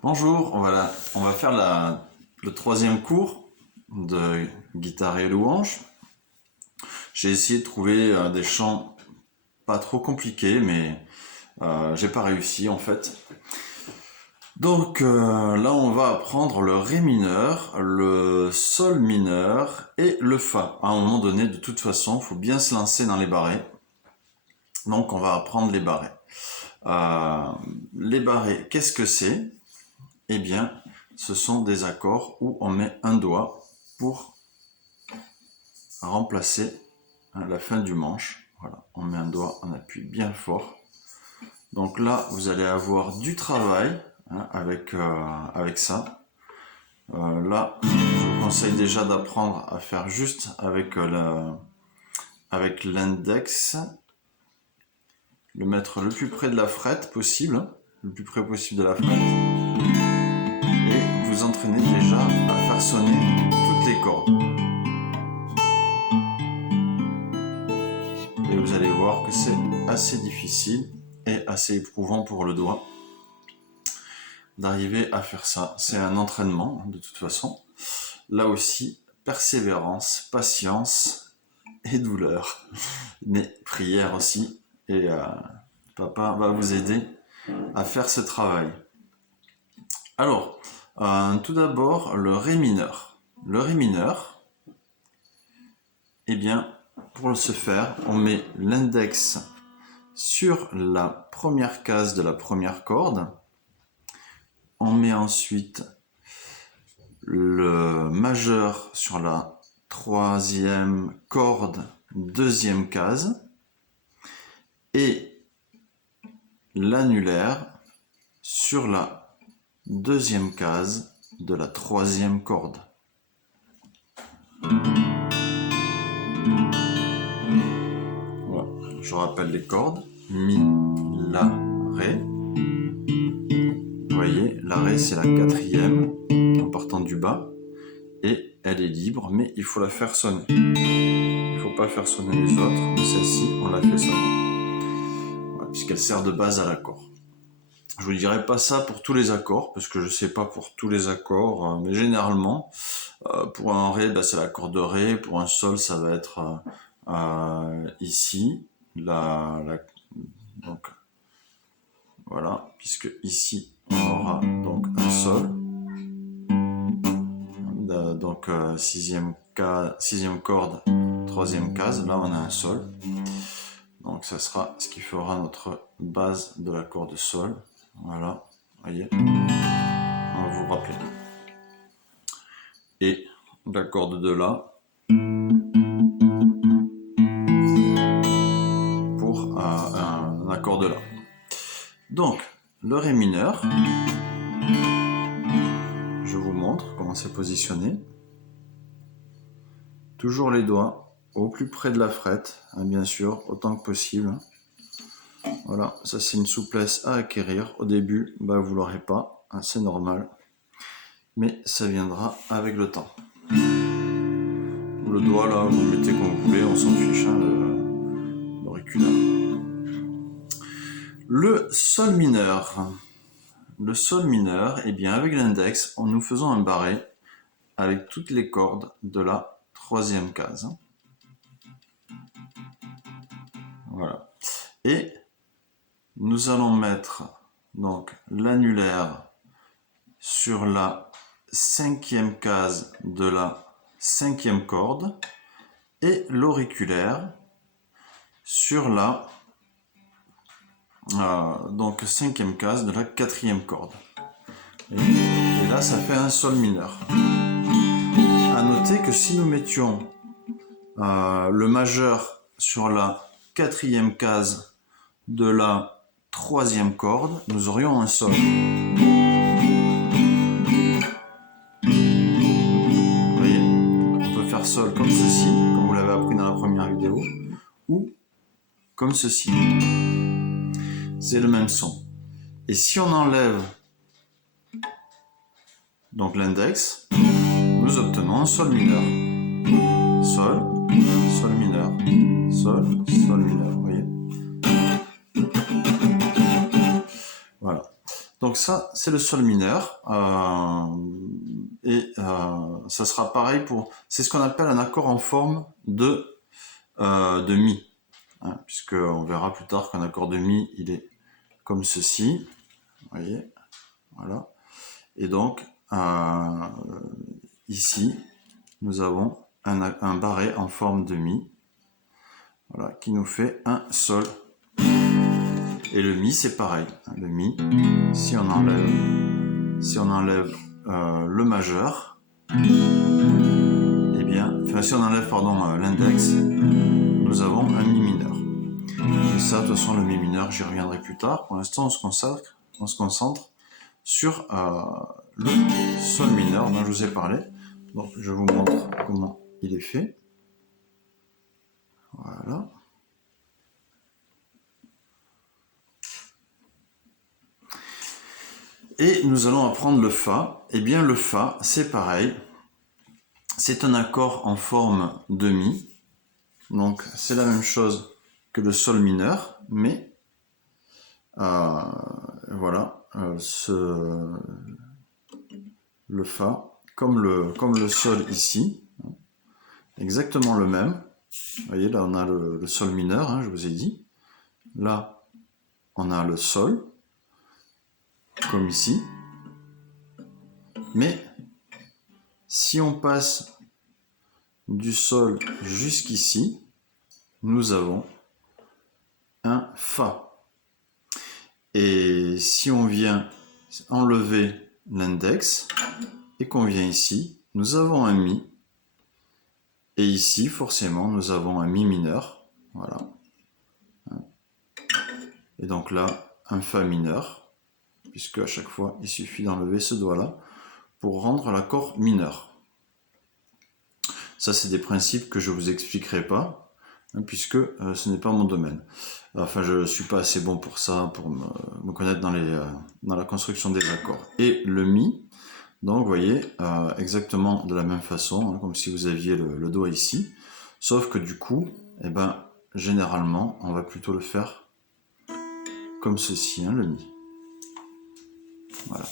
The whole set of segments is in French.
Bonjour, on va faire le troisième cours de guitare et louange. J'ai essayé de trouver des chants pas trop compliqués, mais j'ai pas réussi en fait. Donc là, on va apprendre le ré mineur, le sol mineur et le fa. À un moment donné, de toute façon, il faut bien se lancer dans les barrés. Donc on va apprendre les barrés. Les barrés, qu'est-ce que c'est ? Eh bien, ce sont des accords où on met un doigt pour remplacer la fin du manche. Voilà, on met un doigt, on appuie bien fort. Donc là, vous allez avoir du travail avec ça. Là, je vous conseille déjà d'apprendre à faire juste avec l'index, le mettre le plus près de la frette possible, le plus près possible de la frette. Et vous entraînez déjà à faire sonner toutes les cordes. Et vous allez voir que c'est assez difficile et assez éprouvant pour le doigt d'arriver à faire ça. C'est un entraînement de toute façon. Là aussi, persévérance, patience et douleur. Mais prière aussi. Et papa va vous aider à faire ce travail. Alors, tout d'abord, le ré mineur. Le ré mineur, eh bien, pour ce faire, on met l'index sur la première case de la première corde. On met ensuite le majeur sur la troisième corde, deuxième case, et l'annulaire sur la deuxième case de la troisième corde. Voilà. Je rappelle les cordes: mi, la, ré. Vous voyez, la ré c'est la quatrième en partant du bas et elle est libre, mais il faut la faire sonner. Il ne faut pas faire sonner les autres, mais celle-ci on la fait sonner, voilà, puisqu'elle sert de base à l'accord. Je vous dirai pas ça pour tous les accords, parce que je sais pas pour tous les accords, mais généralement, pour un ré, c'est l'accord de ré, pour un sol, ça va être ici, donc voilà, puisque ici on aura donc un sol, donc sixième corde, troisième case, là on a un sol, donc ça sera ce qui fera notre base de l'accord de sol. Voilà, voyez, on va vous rappeler. Et la corde de la pour un accord de la. Donc, le ré mineur, je vous montre comment c'est positionné. Toujours les doigts au plus près de la frette, bien sûr, autant que possible. Voilà, ça c'est une souplesse à acquérir. Au début, vous l'aurez pas, c'est normal, mais ça viendra avec le temps. Le doigt là, vous le mettez comme vous voulez, on s'en fiche, l'auriculaire. Le sol mineur. Le sol mineur, eh bien avec l'index, nous faisons un barré avec toutes les cordes de la troisième case. Voilà. Et nous allons mettre donc l'annulaire sur la cinquième case de la cinquième corde et l'auriculaire sur la donc cinquième case de la quatrième corde. Et là, ça fait un sol mineur. À noter que si nous mettions le majeur sur la quatrième case de la troisième corde, nous aurions un sol. Vous voyez, on peut faire sol comme ceci, comme vous l'avez appris dans la première vidéo, ou comme ceci. C'est le même son. Et si on enlève donc l'index, nous obtenons un sol mineur. Sol, sol mineur, sol, sol mineur, vous voyez. Voilà. Donc ça, c'est le sol mineur. Ça sera pareil pour... C'est ce qu'on appelle un accord en forme de mi. Hein, puisqu'on verra plus tard qu'un accord de mi, il est comme ceci. Vous voyez, voilà. Et donc, ici, nous avons un barré en forme de mi, voilà, qui nous fait un sol. Et le mi, c'est pareil. Le mi, si on enlève le majeur, eh bien, enfin, si on enlève l'index, nous avons un mi mineur. Et ça, de toute façon, le mi mineur, j'y reviendrai plus tard. Pour l'instant, on se concentre sur le sol mineur dont je vous ai parlé. Donc, je vous montre comment il est fait. Voilà. Et nous allons apprendre le Fa. Eh bien, le Fa, c'est pareil. C'est un accord en forme de Mi. Donc, c'est la même chose que le Sol mineur, mais voilà, le Fa, comme le Sol ici, exactement le même. Vous voyez, là, on a le Sol mineur, hein, je vous ai dit. Là, on a le Sol, comme ici. Mais si on passe du Sol jusqu'ici, nous avons un Fa. Et si on vient enlever l'index et qu'on vient ici, nous avons un Mi. Et ici, forcément, nous avons un Mi mineur. Voilà. Et donc là, un Fa mineur, puisque à chaque fois, il suffit d'enlever ce doigt-là pour rendre l'accord mineur. Ça, c'est des principes que je ne vous expliquerai pas, hein, puisque ce n'est pas mon domaine. Enfin, je ne suis pas assez bon pour ça, pour me connaître dans la construction des accords. Et le Mi, donc vous voyez, exactement de la même façon, hein, comme si vous aviez le doigt ici, sauf que du coup, eh ben, généralement, on va plutôt le faire comme ceci, hein, le Mi. Voilà.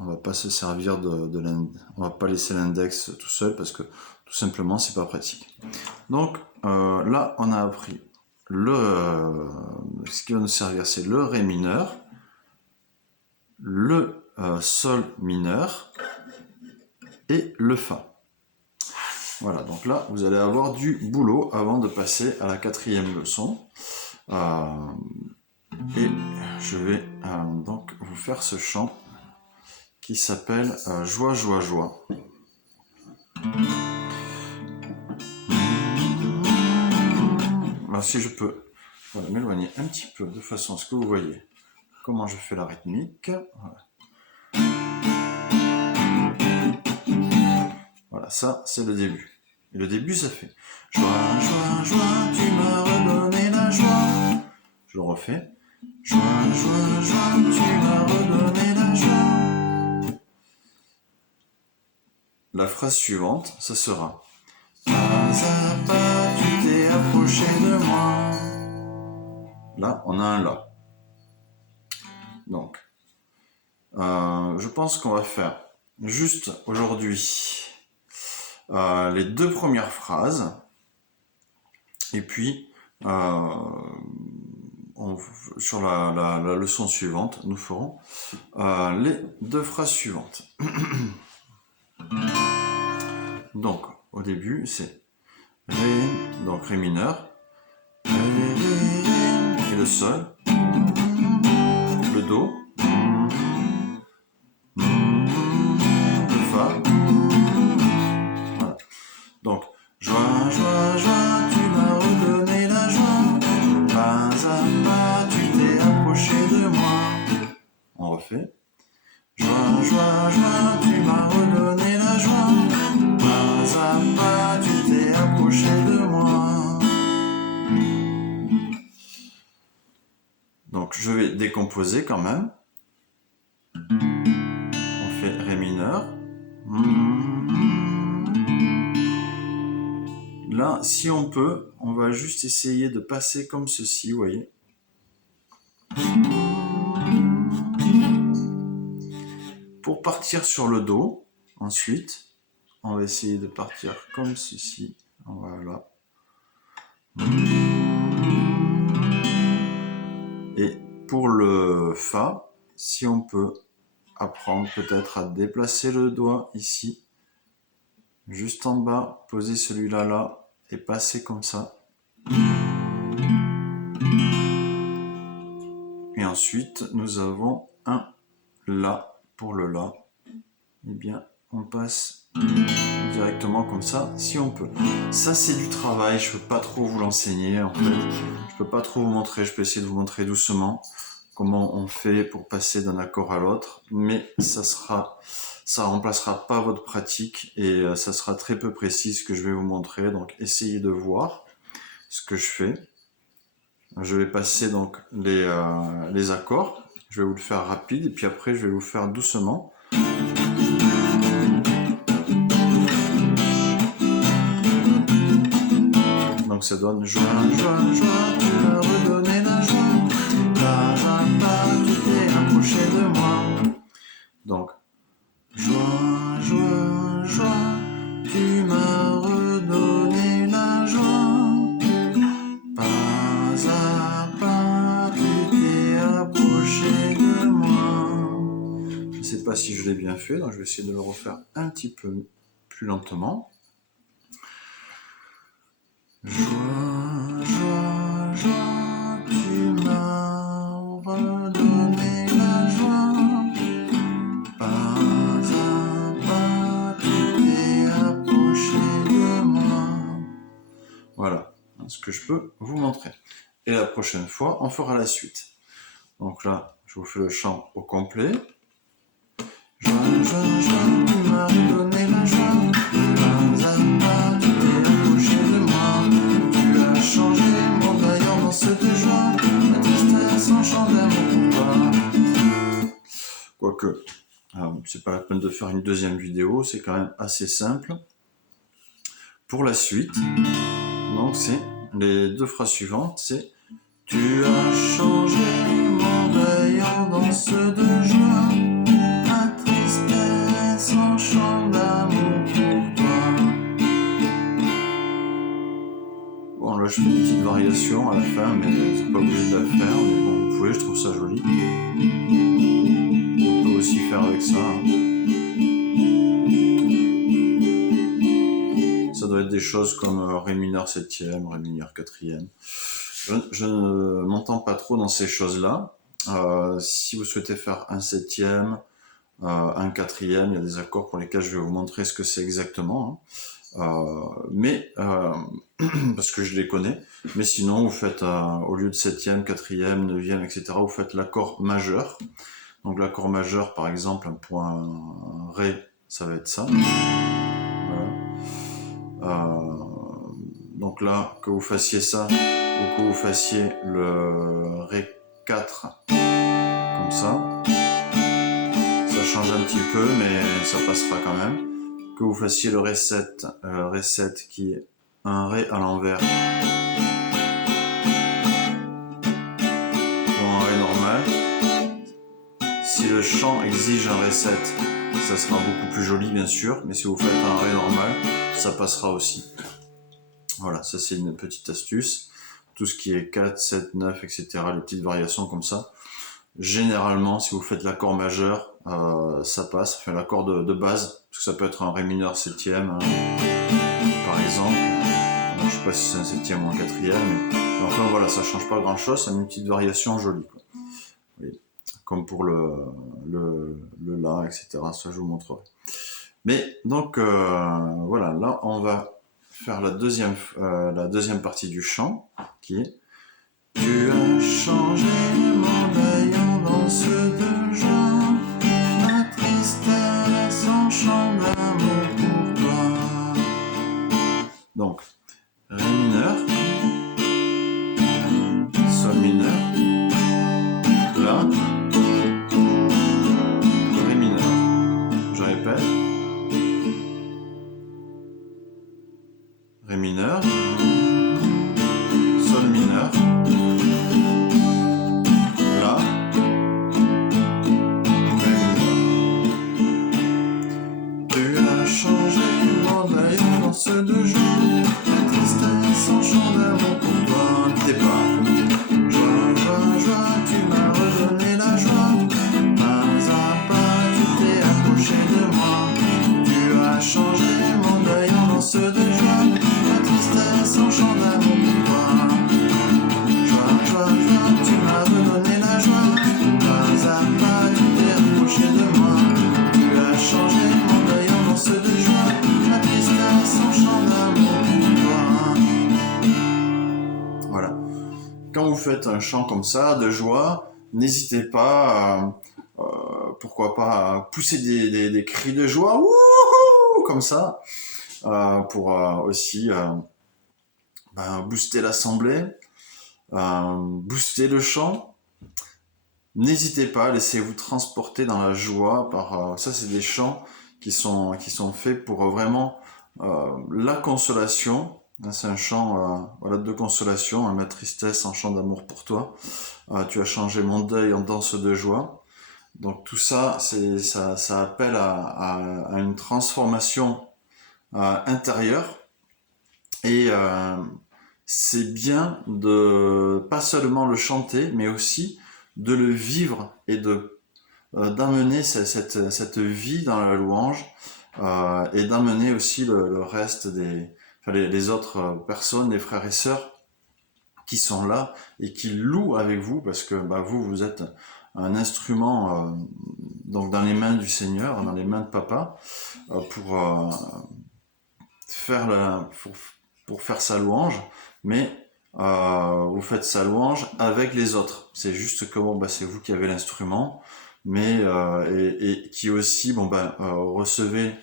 On va pas se servir on va pas laisser l'index tout seul parce que tout simplement c'est pas pratique. Donc là on a appris ce qui va nous servir, c'est le Ré mineur, le Sol mineur et le Fa. Voilà, donc là vous allez avoir du boulot avant de passer à la 4e leçon. Et je vais donc vous faire ce chant qui s'appelle Joie, joie, joie. Alors si je peux m'éloigner un petit peu de façon à ce que vous voyez comment je fais la rythmique. Voilà, ça c'est le début. Et le début ça fait Joie, joie, joie, tu m'as redonné la joie. Je le refais. Joie, joie, joie, tu m'as redonné la joie. La phrase suivante, ça sera Pas à pas, tu t'es approché de moi. Là, on a un La. Donc, je pense qu'on va faire juste aujourd'hui les 2 premières phrases. Et puis, sur la leçon suivante, nous ferons les 2 phrases suivantes. Donc, au début, c'est Ré, donc Ré mineur, Ré, Ré, Ré, et le Sol, le Do, le Fa. Voilà. Donc, joie, joie, joie, tu m'as redonné la joie. Pas à pas, tu t'es approché de moi. On refait. Joie, joie, joie, tu m'as redonné la joie. Pas à pas, tu t'es approché de moi. Donc je vais décomposer quand même. On fait Ré mineur. Là, si on peut, on va juste essayer de passer comme ceci, vous voyez. Pour partir sur le Do, ensuite, on va essayer de partir comme ceci. Voilà. Et pour le Fa, si on peut apprendre peut-être à déplacer le doigt ici, juste en bas, poser celui-là là, et passer comme ça. Et ensuite, nous avons un La pour le La. Eh bien, on passe directement comme ça, si on peut. Ça, c'est du travail, je ne peux pas trop vous l'enseigner, en fait. Je ne peux pas trop vous montrer, je peux essayer de vous montrer doucement comment on fait pour passer d'un accord à l'autre, mais ça remplacera pas votre pratique et ça sera très peu précis ce que je vais vous montrer, donc essayez de voir ce que je fais. Je vais passer donc les accords, je vais vous le faire rapide et puis après je vais vous faire doucement. Donc ça donne joie, joie, joie, tu m'as redonné la joie. Tu t'es approché de moi. Donc, joie, joie, joie, tu m'as redonné la joie. Pas à pas, tu t'es approché de moi. Je ne sais pas si je l'ai bien fait, donc je vais essayer de le refaire un petit peu plus lentement. Joie, joie, joie, tu m'as redonné la joie. Pas à pas, tu t'es approché de moi. Voilà ce que je peux vous montrer. Et la prochaine fois, on fera la suite. Donc là, je vous fais le chant au complet. Joie, joie, joie, tu m'as redonné la joie. Pas à pas, tu t'es approché de moi. Tu as changé mon baillon dans ceux de joie. Ma tristesse en chant d'amour pour toi. Quoique, c'est pas la peine de faire une deuxième vidéo, c'est quand même assez simple. Pour la suite, donc c'est les deux phrases suivantes, c'est tu as changé mon baillon dans ceux de joie. Ma tristesse en chant d'amour pour toi. Bon, là je fais une petite variation à la fin, mais c'est pas obligé de la faire. Mais bon, vous pouvez, je trouve ça joli. On peut aussi faire avec ça. Ça doit être des choses comme Ré mineur 7e, Ré mineur 4e. Je ne m'entends pas trop dans ces choses-là. Si vous souhaitez faire un 7e, un 4e, il y a des accords pour lesquels je vais vous montrer ce que c'est exactement. Parce que je les connais. Mais sinon, vous faites, au lieu de 7e, 4e, 9e, etc., vous faites l'accord majeur. Donc l'accord majeur, par exemple, pour un Ré, ça va être ça. Voilà. Donc là, que vous fassiez ça, ou que vous fassiez le Ré 4, comme ça change un petit peu, mais ça passera quand même. Que vous fassiez le Ré 7 qui est un Ré à l'envers, ou un Ré normal. Si le chant exige un Ré 7, ça sera beaucoup plus joli bien sûr, mais si vous faites un Ré normal, ça passera aussi. Voilà, ça c'est une petite astuce. Tout ce qui est 4, 7, 9, etc., les petites variations comme ça. Généralement, si vous faites l'accord majeur, ça passe. Enfin, l'accord de base, parce que ça peut être un Ré mineur 7e, hein, par exemple. Je ne sais pas si c'est un 7e ou un 4e, mais enfin voilà, ça change pas grand chose, c'est une petite variation jolie, quoi. Oui. Comme pour le La, etc. Ça, je vous montrerai. Mais donc, voilà, là, on va faire la deuxième partie du chant, qui est tu as changé mon baillon dans ceux de joie, ma tristesse en chant d'amour pour toi. Donc, Ré mineur, Sol mineur, La, Ré mineur. Je répète. Ré mineur, Sol mineur, La, faites un chant comme ça, de joie, n'hésitez pas, pourquoi pas, à pousser des cris de joie, wouhou, comme ça, pour aussi booster l'assemblée, booster le chant. N'hésitez pas, laissez-vous transporter dans la joie par ça, c'est des chants qui sont faits pour vraiment la consolation. C'est un chant voilà, de consolation, ma tristesse en chant d'amour pour toi. Tu as changé mon deuil en danse de joie. Donc tout ça, ça appelle à une transformation intérieure. Et c'est bien de pas seulement le chanter, mais aussi de le vivre et d'amener cette vie dans la louange et d'amener aussi le reste les autres personnes, les frères et sœurs qui sont là et qui louent avec vous, parce que vous êtes un instrument donc dans les mains du Seigneur, dans les mains de Papa, pour faire sa louange, mais vous faites sa louange avec les autres. C'est juste que c'est vous qui avez l'instrument, mais et qui aussi recevez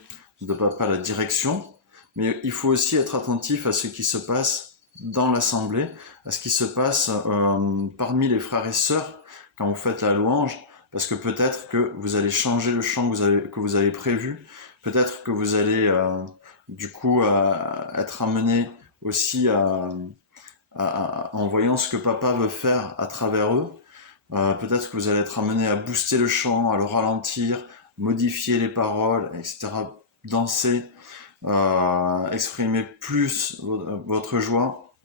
de Papa la direction, mais il faut aussi être attentif à ce qui se passe dans l'assemblée, à ce qui se passe parmi les frères et sœurs quand vous faites la louange, parce que peut-être que vous allez changer le chant que vous avez prévu, peut-être que vous allez du coup être amené aussi en voyant ce que Papa veut faire à travers eux. Peut-être que vous allez être amené à booster le chant, à le ralentir, modifier les paroles, etc. Danser, exprimer plus votre joie.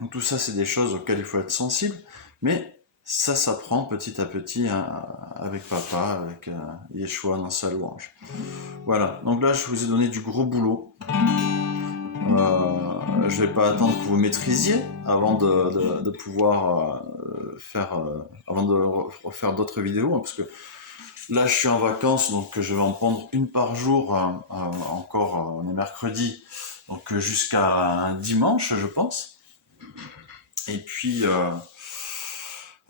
Donc, tout ça, c'est des choses auxquelles il faut être sensible, mais ça s'apprend petit à petit avec Papa, avec Yeshua dans sa louange. Voilà, donc là, je vous ai donné du gros boulot. Je vais pas attendre que vous maîtrisiez avant de pouvoir avant de refaire d'autres vidéos, parce que là je suis en vacances, donc je vais en prendre une par jour, encore on est mercredi, donc jusqu'à dimanche je pense. Et puis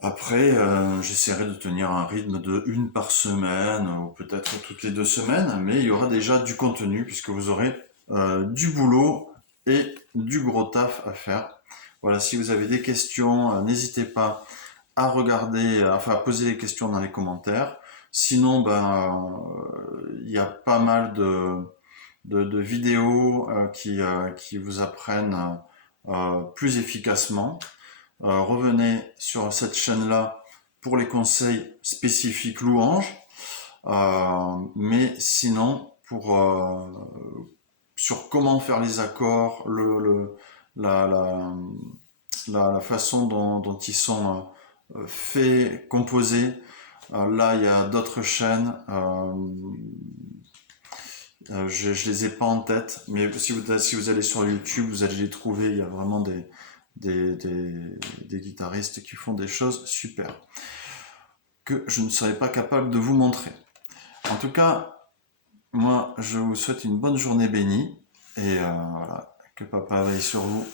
après j'essaierai de tenir un rythme de une par semaine, ou peut-être toutes les 2 semaines, mais il y aura déjà du contenu puisque vous aurez du boulot et du gros taf à faire. Voilà, si vous avez des questions, n'hésitez pas à regarder, à poser les questions dans les commentaires. Sinon, il y a pas mal de vidéos qui vous apprennent plus efficacement. Revenez sur cette chaîne-là pour les conseils spécifiques louanges. Mais sinon, sur comment faire les accords, la façon dont ils sont faits, composés. Là, il y a d'autres chaînes. Je les ai pas en tête, mais si vous allez sur YouTube, vous allez les trouver. Il y a vraiment des guitaristes qui font des choses super que je ne serais pas capable de vous montrer. En tout cas, moi, je vous souhaite une bonne journée bénie et voilà, que Papa veille sur vous.